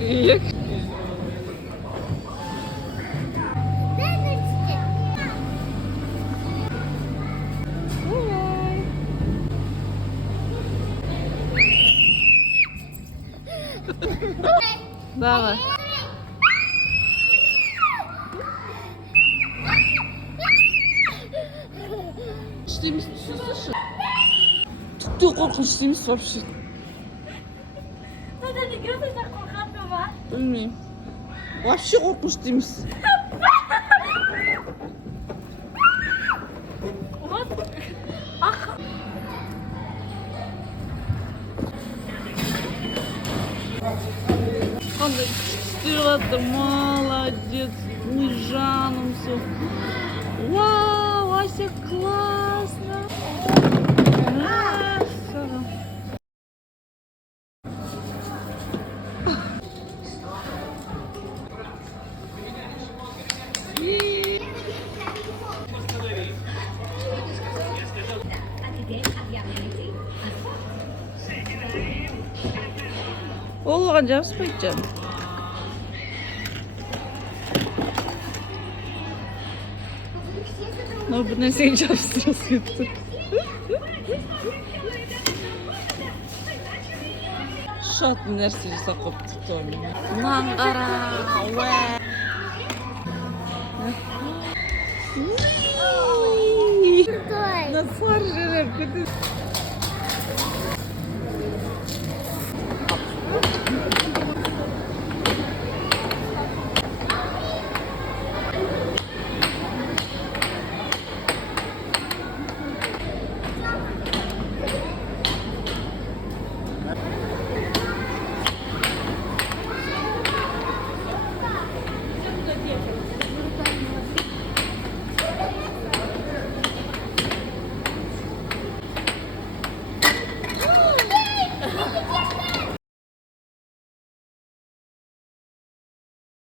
İyi. Давай. Что им слышишь? Ты korkunç değil misin вообще? Zaten gözünden korkan mı var? Bilmiyorum. Вообще korkunç değil misin? Ulan. Ah. Он что-то молодец, мой жаном все. Вау, Ася классно. Красава. Oğlum 잡수있잖아. 너 bunları seni 잡수였어. Şat нәрсе жасап тұр. Мынаны қара. Насар жеріп